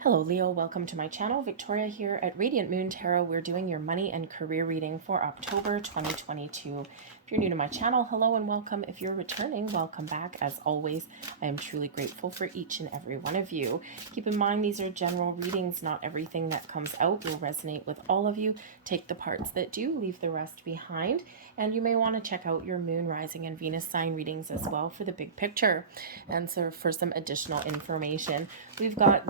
Hello Leo, welcome to my channel. Victoria here at Radiant Moon Tarot. We're doing your money and career reading for October 2022. If you're new to my channel, hello and welcome. If you're returning, welcome back. As always, I am truly grateful for each and every one of you. Keep in mind these are general readings. Not everything that comes out will resonate with all of you. Take the parts that do, leave the rest behind. And you may want to check out your moon, rising, and Venus sign readings as well for the big picture. And so for some additional information, we've got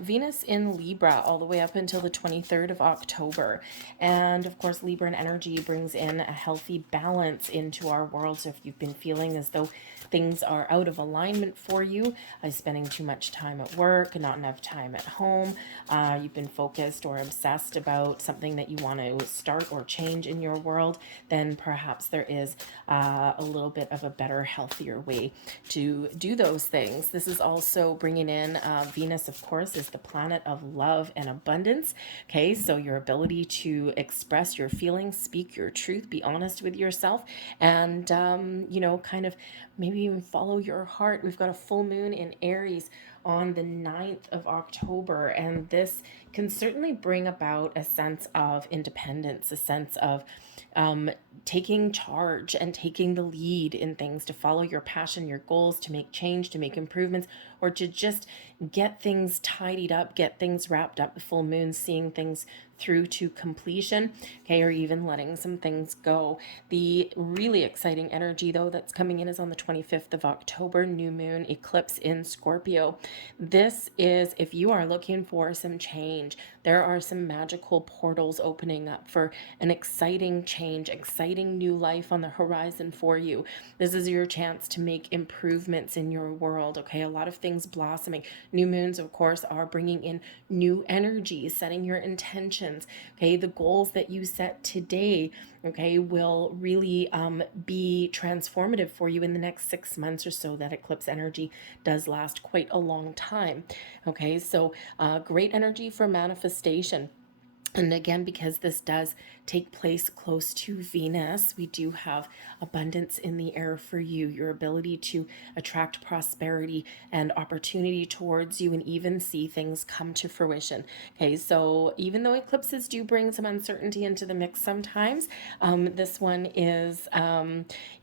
Venus in Libra all the way up until the 23rd of October. And of course, Libran energy brings in a healthy balance into our world. So if you've been feeling as though things are out of alignment for you, spending too much time at work, not enough time at home, you've been focused or obsessed about something that you want to start or change in your world, then perhaps there is a little bit of a better, healthier way to do those things. This is also bringing in Venus, of course, is the planet of love and abundance. Okay, so your ability to express your feelings, speak your truth, be honest with yourself, and, kind of maybe even follow your heart. We've got a full moon in Aries on the 9th of October, and this can certainly bring about a sense of independence, a sense of taking charge and taking the lead in things, to follow your passion, your goals, to make change, to make improvements, or to just get things tidied up, get things wrapped up. The full moon, seeing things through to completion, okay, or even letting some things go. The really exciting energy, though, that's coming in is on the 25th of October, new moon eclipse in Scorpio. This is, if you are looking for some change, there are some magical portals opening up for an exciting change, exciting new life on the horizon for you. This is your chance to make improvements in your world, okay? A lot of things blossoming. New moons, of course, are bringing in new energy, setting your intentions, okay? The goals that you set today, okay, will really be transformative for you in the next 6 months or so. That eclipse energy does last quite a long time, okay? So great energy for manifestation. And again, because this does take place close to Venus, we do have abundance in the air for you, your ability to attract prosperity and opportunity towards you, and even see things come to fruition. Okay, so even though eclipses do bring some uncertainty into the mix sometimes, this one is,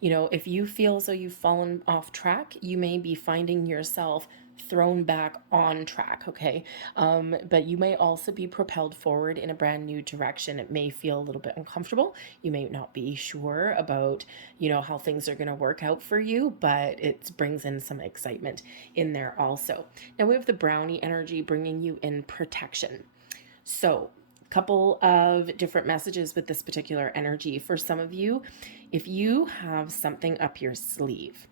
if you feel as though you've fallen off track, you may be finding yourself thrown back on track, okay? But you may also be propelled forward in a brand new direction. It may feel a little bit uncomfortable. You may not be sure about, how things are going to work out for you, but it brings in some excitement in there also. Now we have the brownie energy bringing you in protection. So couple of different messages with this particular energy. For some of you, if you have something up your sleeve,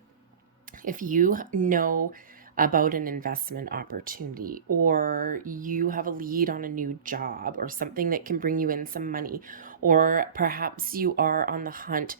if you know about an investment opportunity, or you have a lead on a new job, or something that can bring you in some money, or perhaps you are on the hunt,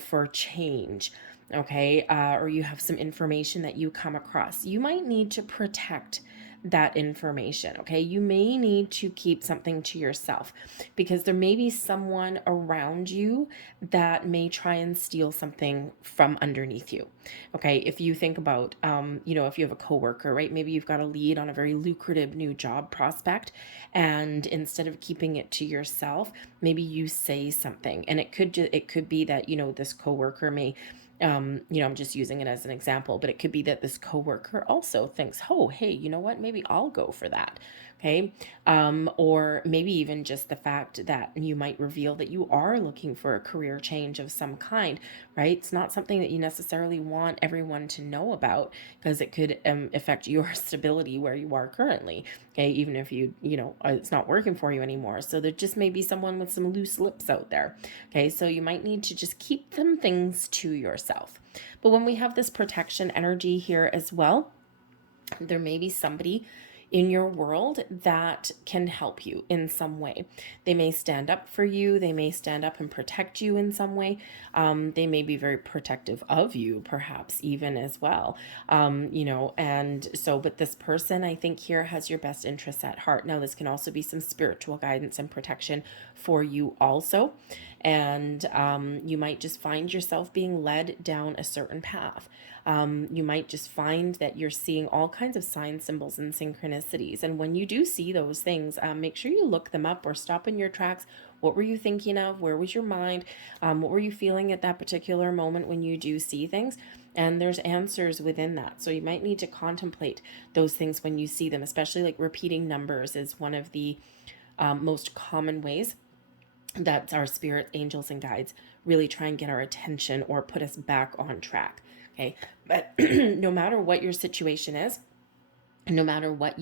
for change, okay, or you have some information that you come across, you might need to protect that information, okay? You may need to keep something to yourself, because there may be someone around you that may try and steal something from underneath you, okay? If you think about, if you have a coworker, right? Maybe you've got a lead on a very lucrative new job prospect, and instead of keeping it to yourself, maybe you say something, and it could be that, this coworker may, I'm just using it as an example, but it could be that this coworker also thinks, oh, hey, you know what? Maybe I'll go for that. Okay. Or maybe even just the fact that you might reveal that you are looking for a career change of some kind, right? It's not something that you necessarily want everyone to know about, because it could affect your stability where you are currently. Okay. Even if it's not working for you anymore. So there just may be someone with some loose lips out there. Okay. So you might need to just keep them things to yourself. But when we have this protection energy here as well, there may be somebody in your world that can help you in some way. They may stand up for you. They may stand up and protect you in some way. They may be very protective of you, perhaps even as well. But this person, I think, here has your best interests at heart. Now, this can also be some spiritual guidance and protection for you also. And you might just find yourself being led down a certain path. You might just find that you're seeing all kinds of signs, symbols, and synchronicities. And when you do see those things, make sure you look them up or stop in your tracks. What were you thinking of? Where was your mind? What were you feeling at that particular moment when you do see things? And there's answers within that. So you might need to contemplate those things when you see them, especially like repeating numbers is one of the most common ways that our spirit, angels, and guides really try and get our attention or put us back on track. Okay. But no matter what your situation is, no matter what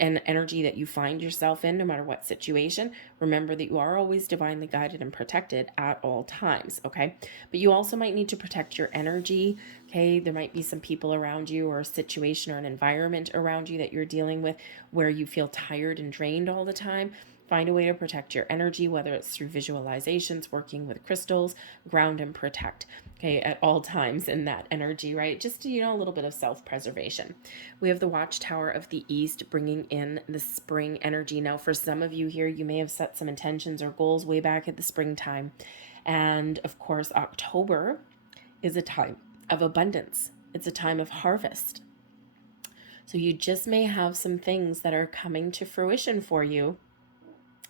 energy that you find yourself in, no matter what situation, remember that you are always divinely guided and protected at all times. Okay. But you also might need to protect your energy. Okay. There might be some people around you or a situation or an environment around you that you're dealing with where you feel tired and drained all the time. Find a way to protect your energy, whether it's through visualizations, working with crystals, ground and protect, okay, at all times in that energy, right? Just, a little bit of self-preservation. We have the Watchtower of the East bringing in the spring energy. Now, for some of you here, you may have set some intentions or goals way back at the springtime. And of course, October is a time of abundance. It's a time of harvest. So you just may have some things that are coming to fruition for you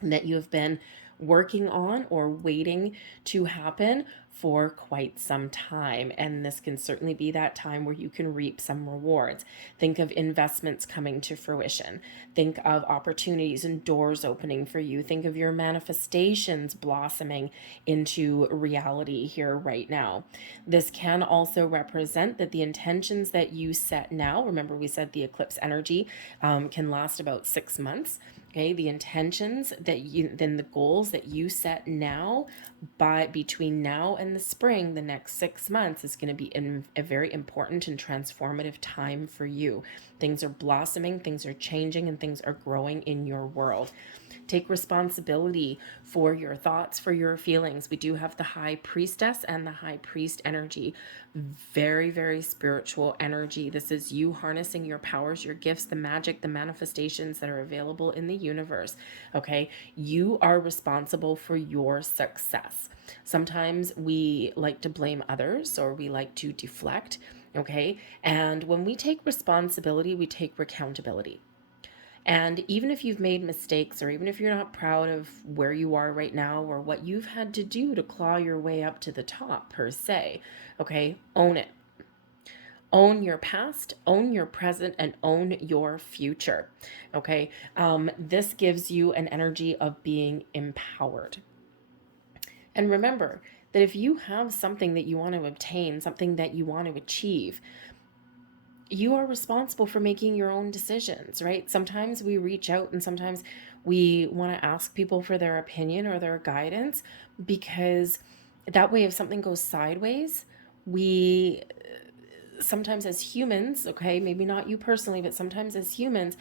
that you have been working on or waiting to happen for quite some time. And this can certainly be that time where you can reap some rewards. Think of investments coming to fruition. Think of opportunities and doors opening for you. Think of your manifestations blossoming into reality here right now. This can also represent that the intentions that you set now, remember we said the eclipse energy can last about 6 months. Okay, the intentions then the goals that you set now, between now and the spring, the next 6 months is going to be a very important and transformative time for you. Things are blossoming, things are changing, and things are growing in your world. Take responsibility for your thoughts, for your feelings. We do have the High Priestess and the High Priest energy. Very, very spiritual energy. This is you harnessing your powers, your gifts, the magic, the manifestations that are available in the universe. Okay. You are responsible for your success. Sometimes we like to blame others or we like to deflect. Okay. And when we take responsibility, we take accountability. And even if you've made mistakes, or even if you're not proud of where you are right now or what you've had to do to claw your way up to the top per se, okay, own it. Own your past, own your present, and own your future. Okay, this gives you an energy of being empowered. And remember that if you have something that you want to obtain, something that you want to achieve, you are responsible for making your own decisions, right? Sometimes we reach out and sometimes we want to ask people for their opinion or their guidance, because that way if something goes sideways, we sometimes as humans, okay, maybe not you personally, but sometimes as humans,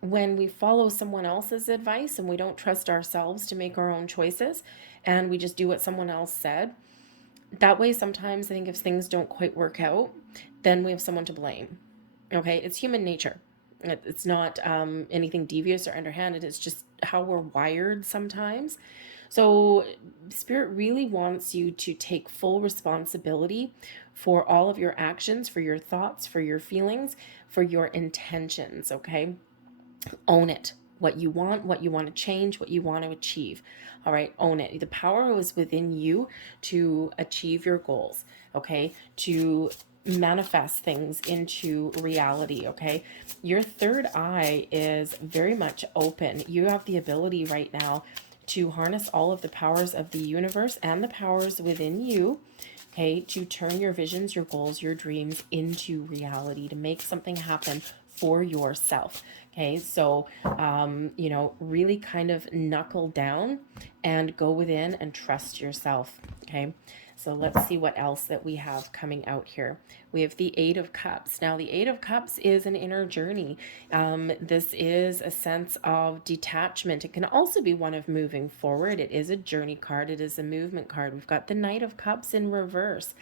when we follow someone else's advice and we don't trust ourselves to make our own choices and we just do what someone else said, that way sometimes I think if things don't quite work out, then we have someone to blame. Okay, it's human nature. It's not anything devious or underhanded. It's just how we're wired sometimes. So Spirit really wants you to take full responsibility for all of your actions, for your thoughts, for your feelings, for your intentions. Okay, own it. What you want to change, what you want to achieve. All right, own it. The power is within you to achieve your goals, okay? To manifest things into reality, okay? Your third eye is very much open. You have the ability right now to harness all of the powers of the universe and the powers within you, okay, to turn your visions, your goals, your dreams into reality, to make something happen for yourself. Okay, so, really kind of knuckle down and go within and trust yourself. Okay, so let's see what else that we have coming out here. We have the Eight of Cups. Now, the Eight of Cups is an inner journey. This is a sense of detachment. It can also be one of moving forward. It is a journey card. It is a movement card. We've got the Knight of Cups in reverse.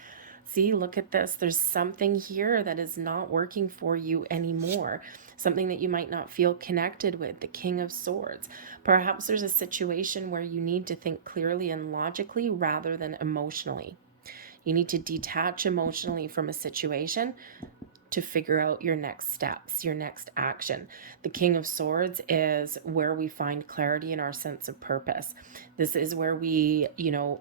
See, look at this. There's something here that is not working for you anymore. Something that you might not feel connected with, the King of Swords. Perhaps there's a situation where you need to think clearly and logically rather than emotionally. You need to detach emotionally from a situation to figure out your next steps, your next action. The King of Swords is where we find clarity in our sense of purpose. This is where we,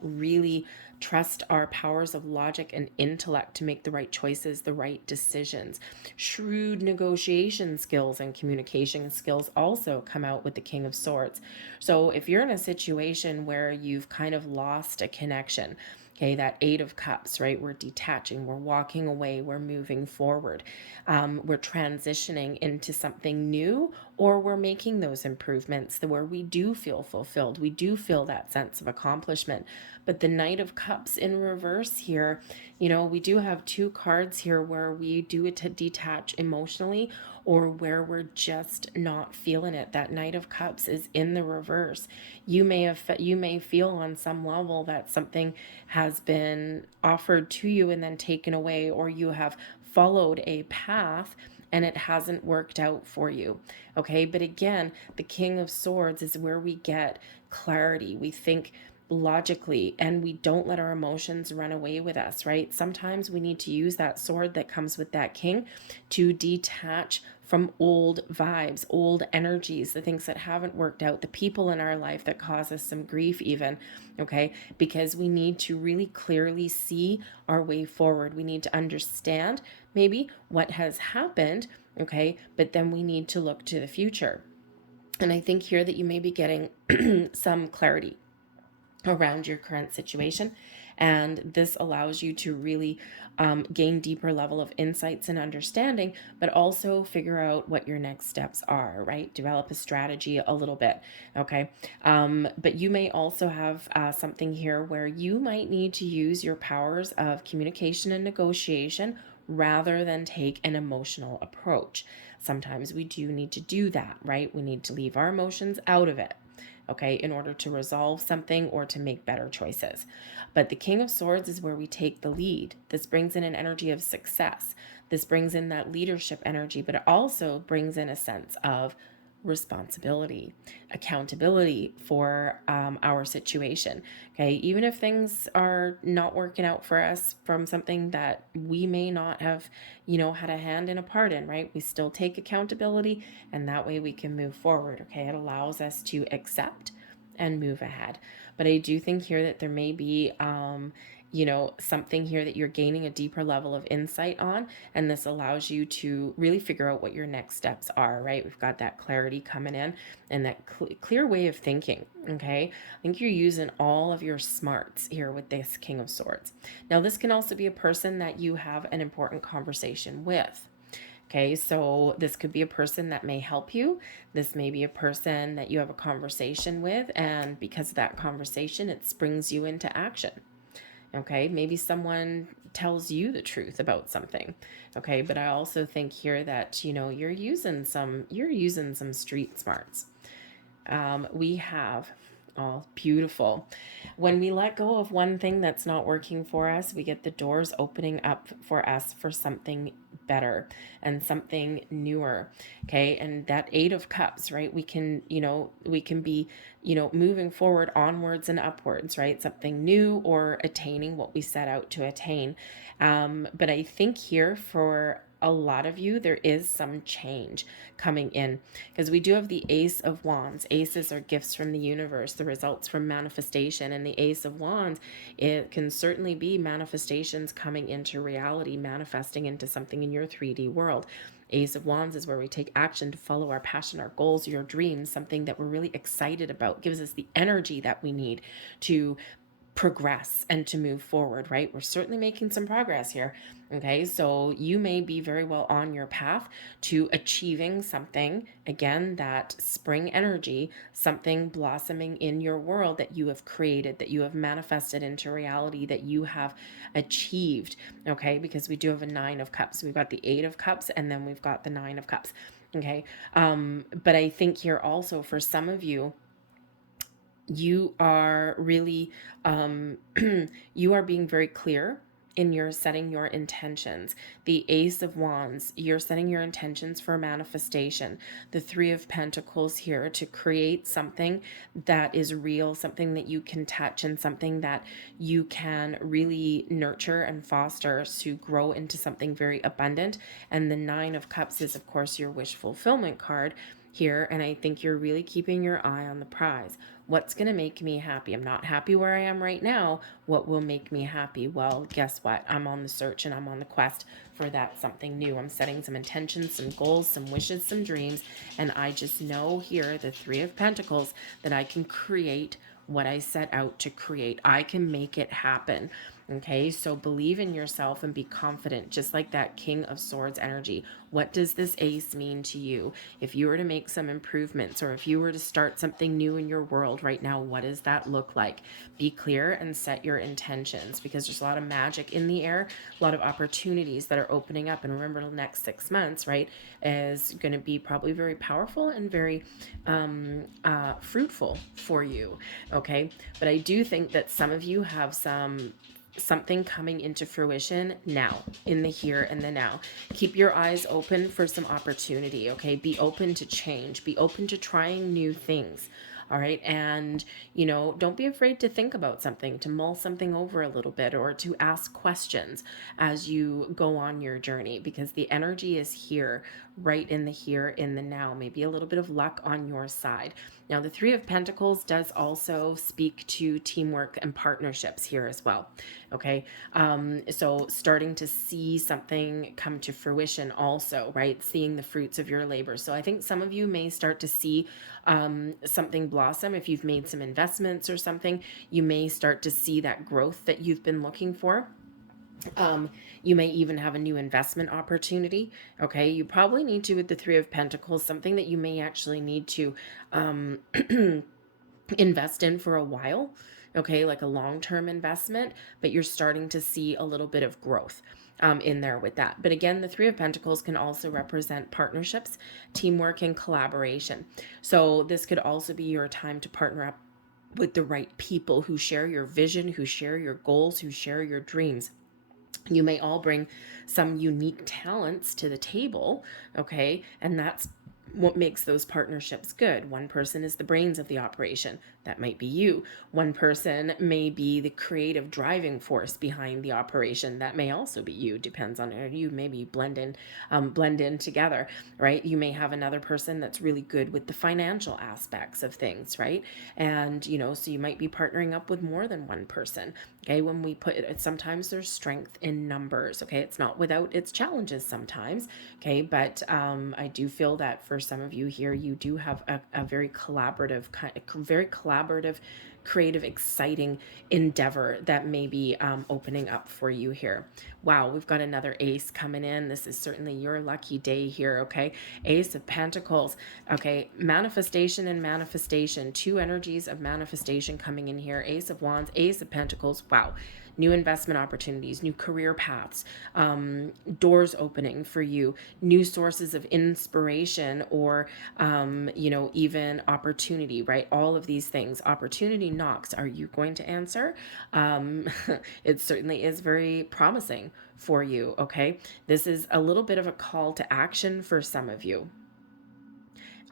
really trust our powers of logic and intellect to make the right choices, the right decisions. Shrewd negotiation skills and communication skills also come out with the King of Swords. So if you're in a situation where you've kind of lost a connection, okay, that Eight of Cups, right? We're detaching, we're walking away, we're moving forward. We're transitioning into something new, or we're making those improvements where we do feel fulfilled. We do feel that sense of accomplishment. But the Knight of Cups in reverse here, we do have two cards here where we do it to detach emotionally, or where we're just not feeling it. That Knight of Cups is in the reverse. You may feel on some level that something has been offered to you and then taken away, or you have followed a path and it hasn't worked out for you. Okay, but again, the King of Swords is where we get clarity. We think logically and we don't let our emotions run away with us, right? Sometimes we need to use that sword that comes with that king to detach from old vibes, old energies, the things that haven't worked out, the people in our life that cause us some grief even, okay? Because we need to really clearly see our way forward. We need to understand maybe what has happened, okay? But then we need to look to the future. And I think here that you may be getting some clarity around your current situation. And this allows you to really gain deeper level of insights and understanding, but also figure out what your next steps are, right? Develop a strategy a little bit, okay? But you may also have something here where you might need to use your powers of communication and negotiation rather than take an emotional approach. Sometimes we do need to do that, right? We need to leave our emotions out of it, okay, in order to resolve something or to make better choices. But the King of Swords is where we take the lead. This brings in an energy of success. This brings in that leadership energy, but it also brings in a sense of responsibility, accountability for our situation. Okay, even if things are not working out for us from something that we may not have, had a hand in a part in, right? We still take accountability, and that way we can move forward. Okay, it allows us to accept and move ahead. But I do think here that there may be something here that you're gaining a deeper level of insight on, and this allows you to really figure out what your next steps are, right? We've got that clarity coming in and that clear way of thinking, okay? I think you're using all of your smarts here with this King of Swords. Now, this can also be a person that you have an important conversation with. Okay, so this could be a person that may help you. This may be a person that you have a conversation with, and because of that conversation, it springs you into action. Okay, maybe someone tells you the truth about something. Okay, but I also think here that you're using some street smarts. We have, oh, beautiful. When we let go of one thing that's not working for us, we get the doors opening up for us for something better and something newer. Okay, and that Eight of Cups, right? We can be moving forward, onwards and upwards, right? Something new, or attaining what we set out to attain. But I think here for a lot of you, there is some change coming in, because we do have the Ace of Wands. Aces are gifts from the universe, the results from manifestation. And the Ace of Wands, it can certainly be manifestations coming into reality, manifesting into something in your 3D world. Ace of Wands is where we take action to follow our passion, our goals, your dreams, something that we're really excited about, gives us the energy that we need to progress and to move forward, right? We're certainly making some progress here. Okay, so you may be very well on your path to achieving something, again, that spring energy, something blossoming in your world that you have created, that you have manifested into reality, that you have achieved. Okay, because we do have a Nine of Cups. We've got the Eight of Cups, and then we've got the Nine of Cups. Okay, but I think here also for some of you, you are really you are being very clear in your setting your intentions. The Ace of Wands, you're setting your intentions for manifestation. The Three of Pentacles here to create something that is real, something that you can touch, and something that you can really nurture and foster to grow into something very abundant. And the Nine of Cups is, of course, your wish fulfillment card here, and I think you're really keeping your eye on the prize. What's going to make me happy? I'm not happy where I am right now. What will make me happy? Well, guess what? I'm on the search and I'm on the quest for that something new. I'm setting some intentions, some goals, some wishes, some dreams, and I just know here, the Three of Pentacles, that I can create what I set out to create. I can make it happen. Okay, so believe in yourself and be confident, just like that King of Swords energy. What does this ace mean to you? If you were to make some improvements, or if you were to start something new in your world right now, what does that look like? Be clear and set your intentions, because there's a lot of magic in the air, a lot of opportunities that are opening up. And remember, the next 6 months, right, is going to be probably very powerful and very fruitful for you. Okay, but I do think that some of you have something coming into fruition now, in the here and the now. Keep your eyes open for some opportunity, okay? Be open to change. Be open to trying new things, all right? And, you know, don't be afraid to think about something, to mull something over a little bit, or to ask questions as you go on your journey, because the energy is here, right in the here, in the now. Maybe a little bit of luck on your side. Now, the Three of Pentacles does also speak to teamwork and partnerships here as well. Okay. So starting to see something come to fruition also, right? Seeing the fruits of your labor. So I think some of you may start to see something blossom. If you've made some investments or something, you may start to see that growth that you've been looking for. You may even have a new investment opportunity. Okay, you probably need to, with the Three of Pentacles, something that you may actually need to invest in for a while. Okay, like a long-term investment, but you're starting to see a little bit of growth in there with that. But again, the Three of Pentacles can also represent partnerships, teamwork, and collaboration. So this could also be your time to partner up with the right people who share your vision, who share your goals, who share your dreams. You may all bring some unique talents to the table, okay? And that's what makes those partnerships good. One person is the brains of the operation. That might be you. One person may be the creative driving force behind the operation. That may also be you. Depends on you. Maybe blend in together, right? You may have another person that's really good with the financial aspects of things, right? And you know, so you might be partnering up with more than one person. Okay, when we put it, sometimes there's strength in numbers. Okay, it's not without its challenges sometimes. Okay, but I do feel that for some of you here, you do have a very collaborative, creative, exciting endeavor that may be opening up for you here. Wow, we've got another ace coming in. This is certainly your lucky day here, okay? Ace of Pentacles, okay? Manifestation and manifestation, two energies of manifestation coming in here. Ace of Wands, Ace of Pentacles, wow. New investment opportunities, new career paths, doors opening for you, new sources of inspiration, or, you know, even opportunity, right? All of these things. Opportunity knocks. Are you going to answer? It certainly is very promising for you, okay? This is a little bit of a call to action for some of you.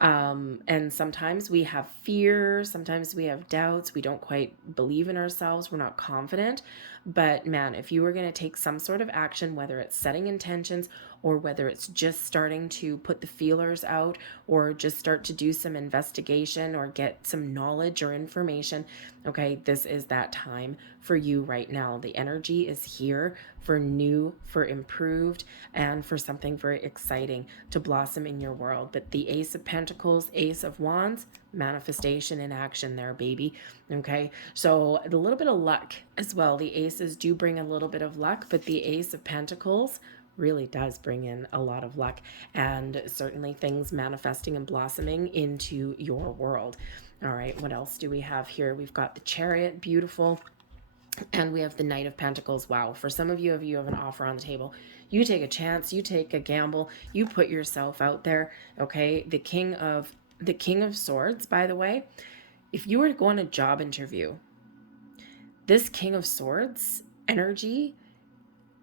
And sometimes we have fear, sometimes we have doubts, we don't quite believe in ourselves, we're not confident. But man, if you are going to take some sort of action, whether it's setting intentions or whether it's just starting to put the feelers out or just start to do some investigation or get some knowledge or information, okay, this is that time for you right now. The energy is here for new, for improved, and for something very exciting to blossom in your world. But the Ace of Pentacles, Ace of Wands, manifestation in action there, baby. Okay, so a little bit of luck as well. The aces do bring a little bit of luck, but the Ace of Pentacles really does bring in a lot of luck and certainly things manifesting and blossoming into your world. All right, what else do we have here? We've got the Chariot, beautiful. And we have the Knight of Pentacles. Wow, for some of you, if you have an offer on the table, you take a chance, you take a gamble, you put yourself out there, okay? The King of Swords, by the way, if you were to go on a job interview, this King of Swords energy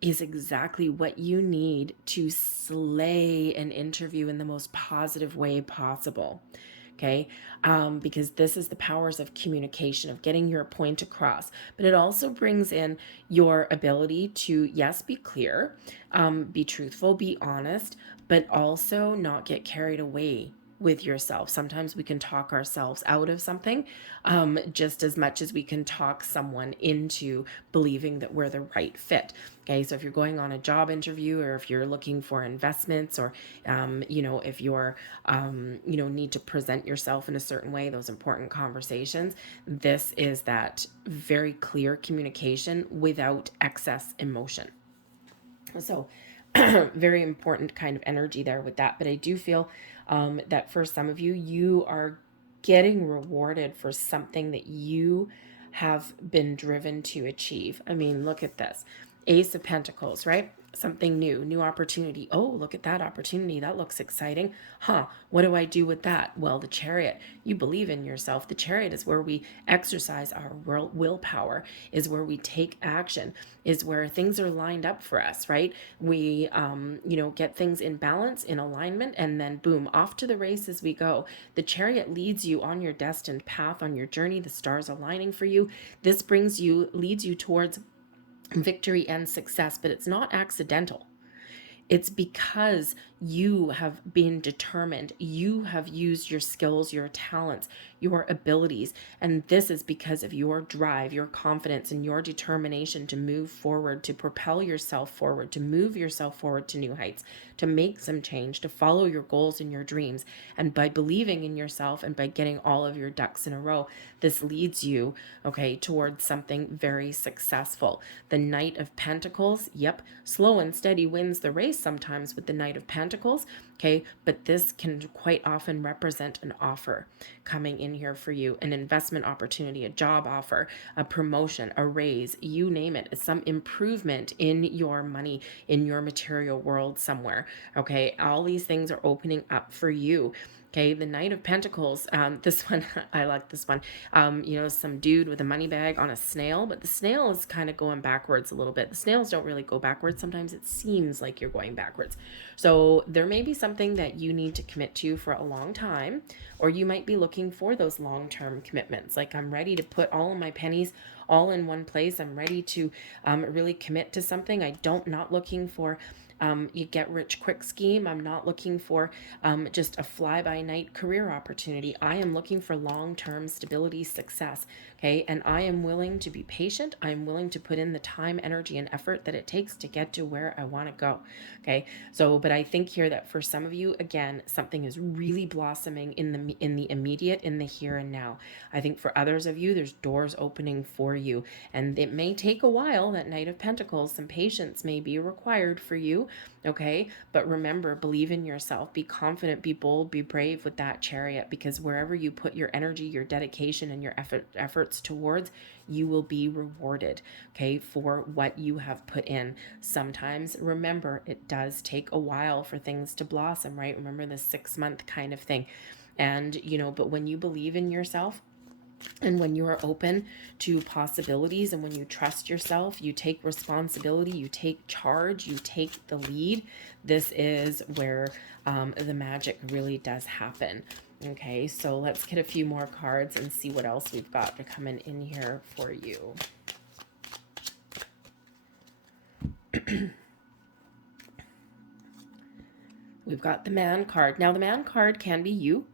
is exactly what you need to slay an interview in the most positive way possible. Okay, because this is the powers of communication, of getting your point across. But it also brings in your ability to, yes, be clear, be truthful, be honest, but also not get carried away with yourself. Sometimes we can talk ourselves out of something, just as much as we can talk someone into believing that we're the right fit. Okay, so if you're going on a job interview, or if you're looking for investments, or if you're need to present yourself in a certain way, those important conversations, this is that very clear communication without excess emotion. So very important kind of energy there with that. But I do feel that for some of you, you are getting rewarded for something that you have been driven to achieve. I mean, look at this. Ace of Pentacles, right? Something new opportunity. Oh, look at that opportunity. That looks exciting. What do I do with that? Well, the Chariot. You believe in yourself. The Chariot is where we exercise our willpower, is where we take action, is where things are lined up for us, right? We, get things in balance, in alignment, and then boom, off to the races we go. The Chariot leads you on your destined path, on your journey. The stars aligning for you. This leads you towards victory and success, but it's not accidental. It's because you have been determined. You have used your skills, your talents, your abilities. And this is because of your drive, your confidence, and your determination to move forward, to propel yourself forward, to move yourself forward to new heights, to make some change, to follow your goals and your dreams. And by believing in yourself and by getting all of your ducks in a row, this leads you, okay, towards something very successful. The Knight of Pentacles, yep, slow and steady wins the race sometimes with the Knight of Pentacles, okay, but this can quite often represent an offer coming in here for you, an investment opportunity, a job offer, a promotion, a raise, you name it. It's some improvement in your money, in your material world somewhere, okay? All these things are opening up for you. Okay, the Knight of Pentacles, this one, I like this one. Some dude with a money bag on a snail, but the snail is kind of going backwards a little bit. The snails don't really go backwards. Sometimes it seems like you're going backwards. So there may be something that you need to commit to for a long time, or you might be looking for those long-term commitments. Like, I'm ready to put all of my pennies all in one place. I'm ready to really commit to something. Not looking for you get rich quick scheme. I'm not looking for just a fly by night career opportunity. I am looking for long-term stability, success. Okay. And I am willing to be patient. I'm willing to put in the time, energy, and effort that it takes to get to where I want to go. Okay. So, but I think here that for some of you, again, something is really blossoming in the immediate, in the here and now. I think for others of you, there's doors opening for you, and it may take a while. That Knight of Pentacles, some patience may be required for you. Okay. But remember, believe in yourself, be confident, be bold, be brave with that Chariot, because wherever you put your energy, your dedication, and your efforts towards, you will be rewarded, okay, for what you have put in. Sometimes, remember, it does take a while for things to blossom, right? Remember the 6-month kind of thing. And, but when you believe in yourself, and when you are open to possibilities, and when you trust yourself, you take responsibility, you take charge, you take the lead, this is where the magic really does happen. Okay, so let's get a few more cards and see what else we've got to come in here for you. We've got the Man card. Now, the Man card can be you,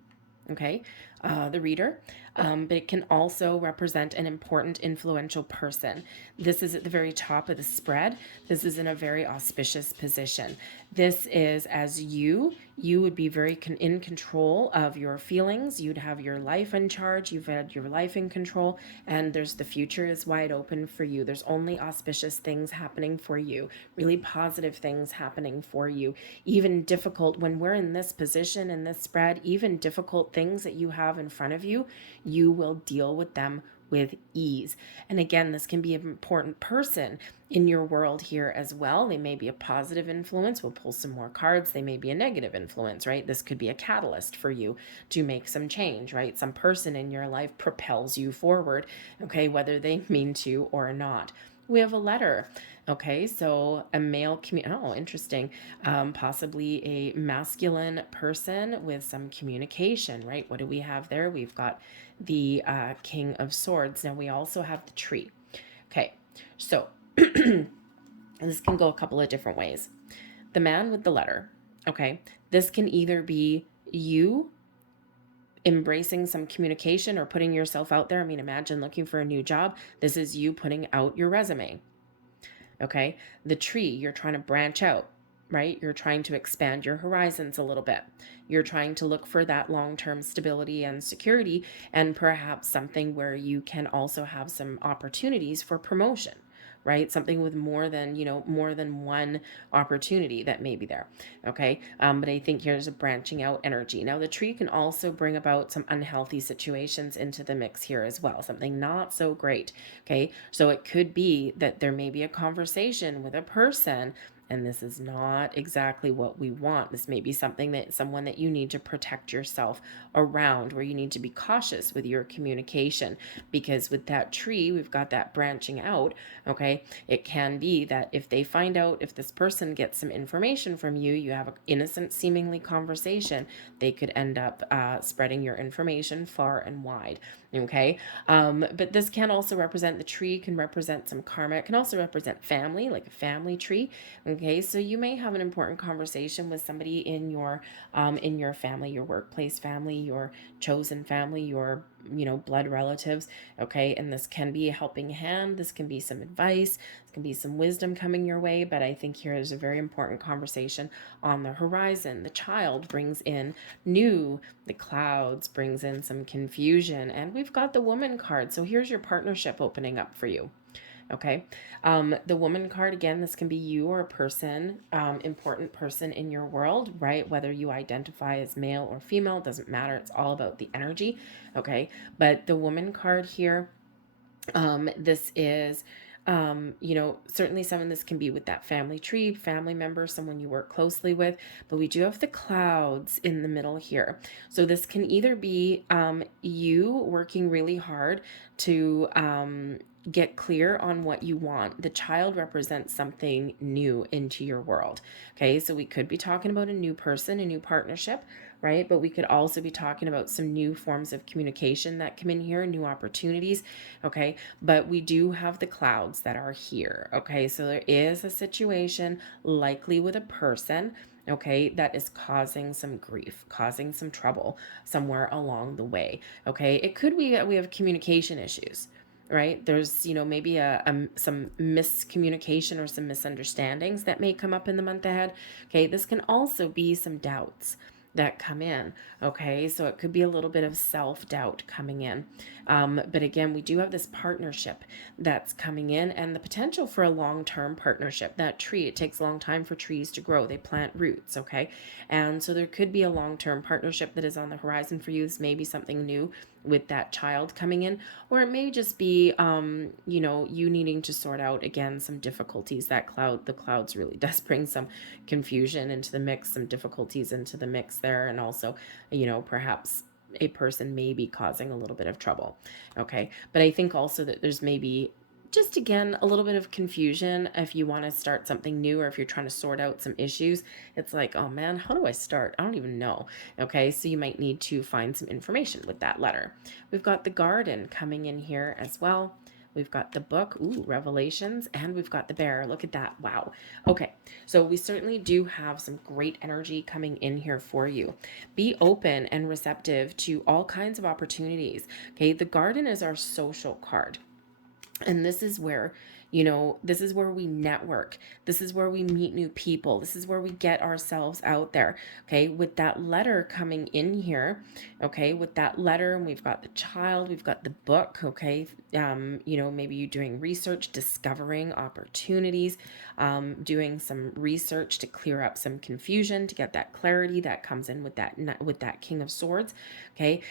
okay, the reader, but it can also represent an important, influential person. This is at the very top of the spread. This is in a very auspicious position. This is as you would be very in control of your feelings. You'd have your life in charge. You've had your life in control, and the future is wide open for you. There's only auspicious things happening for you, really positive things happening for you. Even difficult, when we're in this position, in this spread, even difficult things that you have in front of you, you will deal with them with ease. And again, this can be an important person in your world here as well. They may be a positive influence. We'll pull some more cards. They may be a negative influence, right? This could be a catalyst for you to make some change, right? Some person in your life propels you forward, okay, whether they mean to or not. we have a letter. Okay, so a male oh, interesting. Possibly a masculine person with some communication, right? What do we have there? We've got the King of Swords. Now we also have the tree. Okay, so this can go a couple of different ways. The man with the letter. Okay, this can either be you embracing some communication or putting yourself out there. I mean, imagine looking for a new job. This is you putting out your resume. Okay, the tree, you're trying to branch out, right? You're trying to expand your horizons a little bit. You're trying to look for that long-term stability and security, and perhaps something where you can also have some opportunities for promotion, right? Something with more than, more than one opportunity that may be there. Okay. But I think here's a branching out energy. Now, the tree can also bring about some unhealthy situations into the mix here as well. Something not so great. Okay. So it could be that there may be a conversation with a person, and this is not exactly what we want. This may be someone that you need to protect yourself around, where you need to be cautious with your communication, because with that tree, we've got that branching out. Okay. It can be that if they find out, if this person gets some information from you, you have an innocent seemingly conversation, they could end up spreading your information far and wide. Okay. But this can also represent, the tree can represent some karma. It can also represent family, like a family tree. Okay. So you may have an important conversation with somebody in your family, your workplace family, your chosen family, your, blood relatives. Okay. And this can be a helping hand. This can be some advice. This can be some wisdom coming your way. But I think here is a very important conversation on the horizon. The child brings in new, the clouds brings in some confusion, and we've got the woman card. So here's your partnership opening up for you. Okay. The woman card, again, this can be you or a person, important person in your world, right? Whether you identify as male or female, doesn't matter. It's all about the energy. Okay. But the woman card here, this is, certainly some of this can be with that family tree, family member, someone you work closely with, but we do have the clouds in the middle here. So this can either be you working really hard to get clear on what you want. The child represents something new into your world. Okay, so we could be talking about a new person, a new partnership, right? But we could also be talking about some new forms of communication that come in here, new opportunities. Okay, but we do have the clouds that are here. Okay, so there is a situation, likely with a person, okay, that is causing some grief, causing some trouble somewhere along the way. Okay, it could be that we have communication issues, right? There's, maybe some miscommunication or some misunderstandings that may come up in the month ahead. Okay, this can also be some doubts that come in. Okay, so it could be a little bit of self-doubt coming in. But again, we do have this partnership that's coming in, and the potential for a long-term partnership. That tree, it takes a long time for trees to grow. They plant roots. Okay, and so there could be a long-term partnership that is on the horizon for you. This may be something new with that child coming in, or it may just be you needing to sort out, again, some difficulties. The clouds really does bring some confusion into the mix, some difficulties into the mix there, and also perhaps a person may be causing a little bit of trouble. Okay, but I think also that there's maybe just, again, a little bit of confusion if you want to start something new, or if you're trying to sort out some issues. It's like, oh man, how do I start? I don't even know. Okay, so you might need to find some information with that letter. We've got the garden coming in here as well. We've got the book, Revelations, and we've got the bear. Look at that. Wow. Okay, so we certainly do have some great energy coming in here for you. Be open and receptive to all kinds of opportunities. Okay, the garden is our social card. And this is where, this is where we network. This is where we meet new people. This is where we get ourselves out there. Okay, with that letter coming in here, okay, with that letter, and we've got the child, we've got the book, okay, maybe you're doing research, discovering opportunities, doing some research to clear up some confusion, to get that clarity that comes in with that King of Swords. Okay,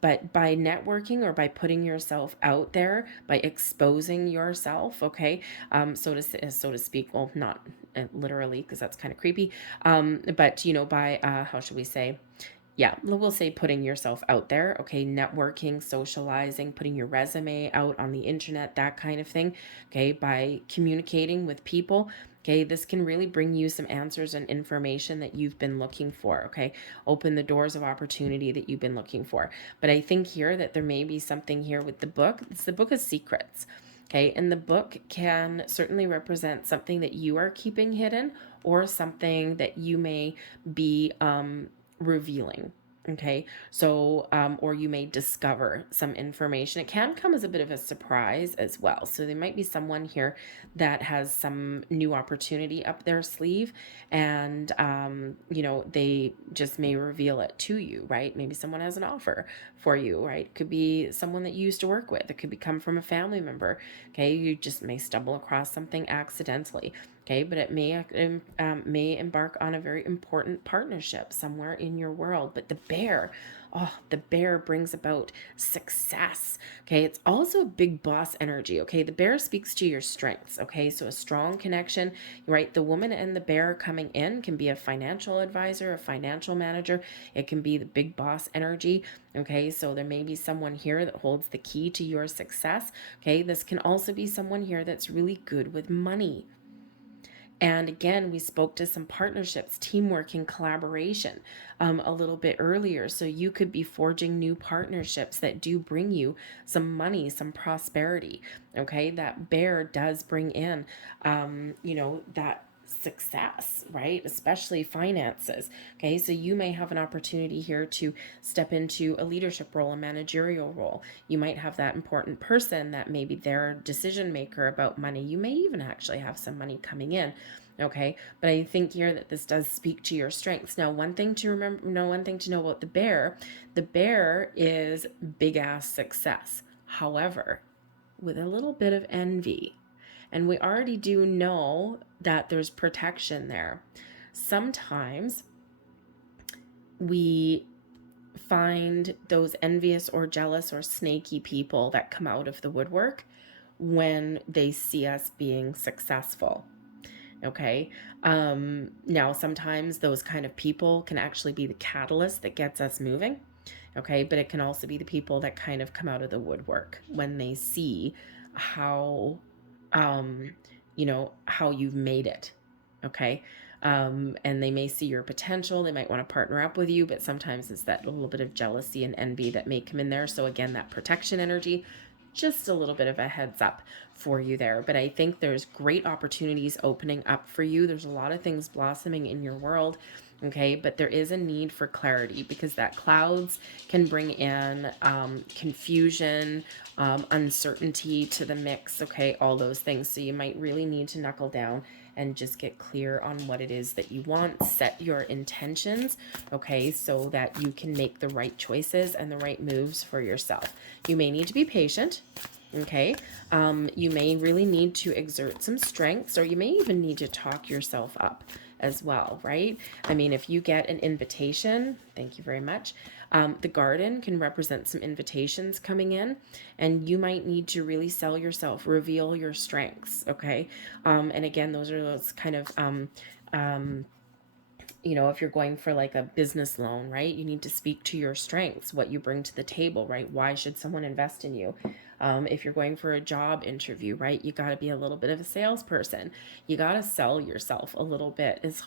but by networking, or by putting yourself out there, by exposing yourself, okay, so to speak, well, not literally, because that's kind of creepy, but by how should we say, yeah, we'll say putting yourself out there, okay, networking, socializing, putting your resume out on the internet, that kind of thing, okay, by communicating with people. Okay, this can really bring you some answers and information that you've been looking for, okay? Open the doors of opportunity that you've been looking for. But I think here that there may be something here with the book. It's the Book of Secrets, okay? And the book can certainly represent something that you are keeping hidden or something that you may be revealing. Okay, so, or you may discover some information. It can come as a bit of a surprise as well. So there might be someone here that has some new opportunity up their sleeve, and, they just may reveal it to you, right? Maybe someone has an offer for you, right? It could be someone that you used to work with. It could come from a family member. Okay, you just may stumble across something accidentally. Okay, but it may embark on a very important partnership somewhere in your world. But the bear brings about success. Okay, it's also big boss energy. Okay, the bear speaks to your strengths. Okay, so a strong connection, right? The woman and the bear coming in can be a financial advisor, a financial manager. It can be the big boss energy. Okay, so there may be someone here that holds the key to your success. Okay, this can also be someone here that's really good with money. And again, we spoke to some partnerships, teamwork, and collaboration a little bit earlier. So you could be forging new partnerships that do bring you some money, some prosperity. Okay, that bear does bring in, that success, right? Especially finances. Okay, so you may have an opportunity here to step into a leadership role, a managerial role. You might have that important person that may be their decision maker about money. You may even actually have some money coming in. Okay, but I think here that this does speak to your strengths. Now, one thing to know about the bear is big ass success. However, with a little bit of envy. And we already do know that there's protection there. Sometimes we find those envious or jealous or snaky people that come out of the woodwork when they see us being successful. Okay. Now, sometimes those kind of people can actually be the catalyst that gets us moving. Okay. But it can also be the people that kind of come out of the woodwork when they see how how you've made it. Okay. And they may see your potential. They might want to partner up with you, but sometimes it's that little bit of jealousy and envy that may come in there. So again, that protection energy, just a little bit of a heads up for you there. But I think there's great opportunities opening up for you. There's a lot of things blossoming in your world. Okay, but there is a need for clarity because that clouds can bring in confusion, uncertainty to the mix. Okay, all those things. So you might really need to knuckle down and just get clear on what it is that you want. Set your intentions, okay, so that you can make the right choices and the right moves for yourself. You may need to be patient. Okay, you may really need to exert some strengths, or you may even need to talk yourself up as well, right? I mean, if you get an invitation, thank you very much. The garden can represent some invitations coming in, and you might need to really sell yourself, reveal your strengths, okay? And again, those are those kind of if you're going for like a business loan, right? You need to speak to your strengths, what you bring to the table, right? Why should someone invest in you? If you're going for a job interview, right? You got to be a little bit of a salesperson. You got to sell yourself a little bit. It's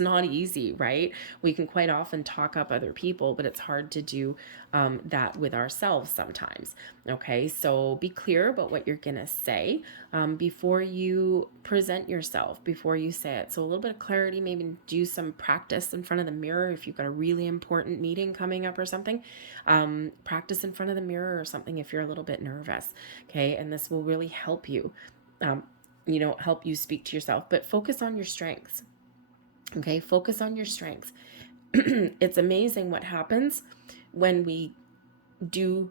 not easy, right? We can quite often talk up other people, but it's hard to do that with ourselves sometimes. Okay, so be clear about what you're gonna say before you present yourself, before you say it. So a little bit of clarity, maybe do some practice in front of the mirror if you've got a really important meeting coming up or something. Practice in front of the mirror or something if you're a little bit nervous. Okay, and this will really help you, help you speak to yourself. But focus on your strengths. Okay, focus on your strengths. It's amazing what happens when we do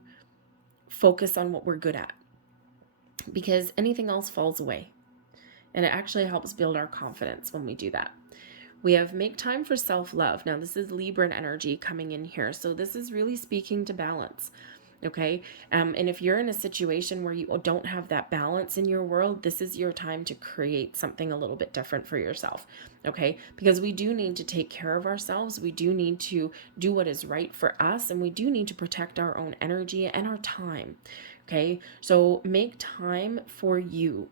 focus on what we're good at, because anything else falls away, and it actually helps build our confidence when we do that. We have make time for self-love. Now this is Libran energy coming in here, so this is really speaking to balance. Okay. And if you're in a situation where you don't have that balance in your world, this is your time to create something a little bit different for yourself. Okay. Because we do need to take care of ourselves. We do need to do what is right for us. And we do need to protect our own energy and our time. Okay. So make time for you.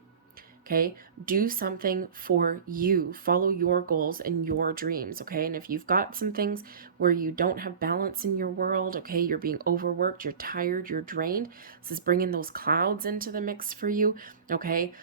Okay. Do something for you. Follow your goals and your dreams. Okay. And if you've got some things where you don't have balance in your world, okay, you're being overworked, you're tired, you're drained, this is bringing those clouds into the mix for you. Okay.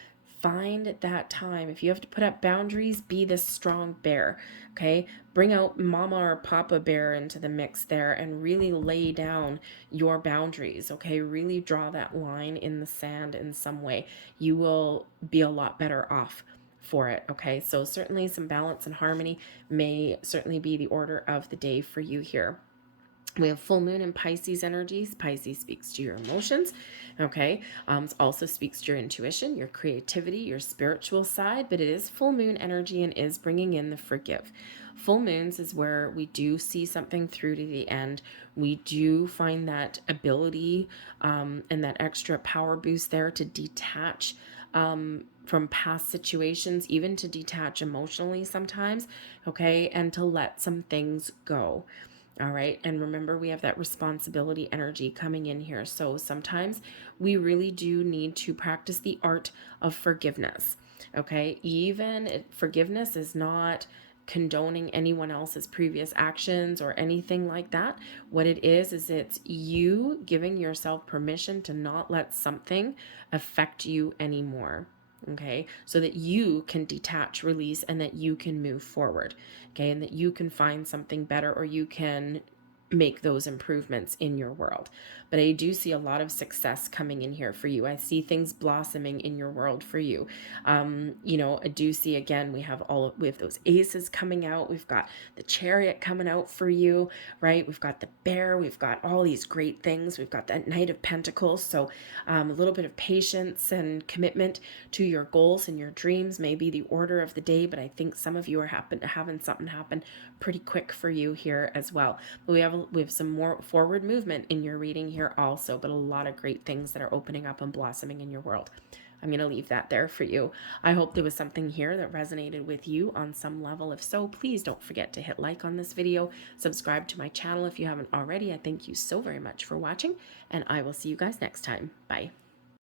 Find that time. If you have to put up boundaries, be this strong bear. Okay. Bring out mama or papa bear into the mix there and really lay down your boundaries. Okay. Really draw that line in the sand in some way. You will be a lot better off for it. Okay. So certainly some balance and harmony may certainly be the order of the day for you here. We have full moon in Pisces energies. Pisces speaks to your emotions. Okay. It also speaks to your intuition, your creativity, your spiritual side, but it is full moon energy and is bringing in the forgive. Full moons is where we do see something through to the end. We do find that ability and that extra power boost there to detach from past situations, even to detach emotionally sometimes. Okay. And to let some things go. All right. And remember, we have that responsibility energy coming in here. So sometimes we really do need to practice the art of forgiveness. Okay. Forgiveness is not condoning anyone else's previous actions or anything like that. What it is it's you giving yourself permission to not let something affect you anymore. Okay, so that you can detach, release, and that you can move forward. Okay, and that you can find something better, or you can make those improvements in your world. But I do see a lot of success coming in here for you. I see things blossoming in your world for you. I do see, again, we have those aces coming out. We've got the Chariot coming out for you, right? We've got the Bear. We've got all these great things. We've got that Knight of Pentacles. So a little bit of patience and commitment to your goals and your dreams may be the order of the day, but I think some of you are having something happen pretty quick for you here as well. But we have some more forward movement in your reading here also, but a lot of great things that are opening up and blossoming in your world. I'm going to leave that there for you. I hope there was something here that resonated with you on some level. If so, please don't forget to hit like on this video, subscribe to my channel if you haven't already. I thank you so very much for watching, and I will see you guys next time. Bye.